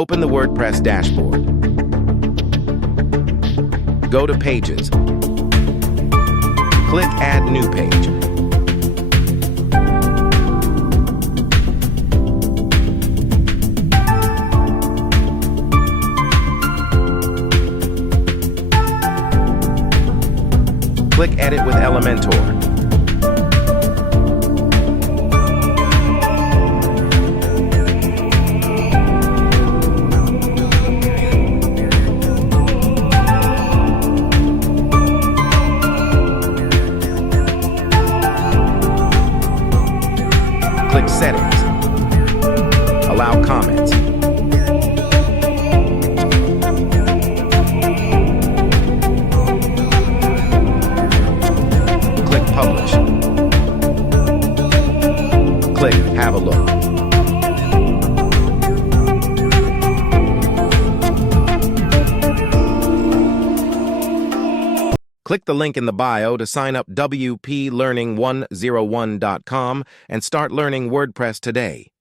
Open the WordPress dashboard. Go to Pages. Click Add New Page. Click Edit with Elementor. Click Settings. Allow comments. Click Publish. Click Have a Look. Click the link in the bio to sign up wplearning101.com and start learning WordPress today.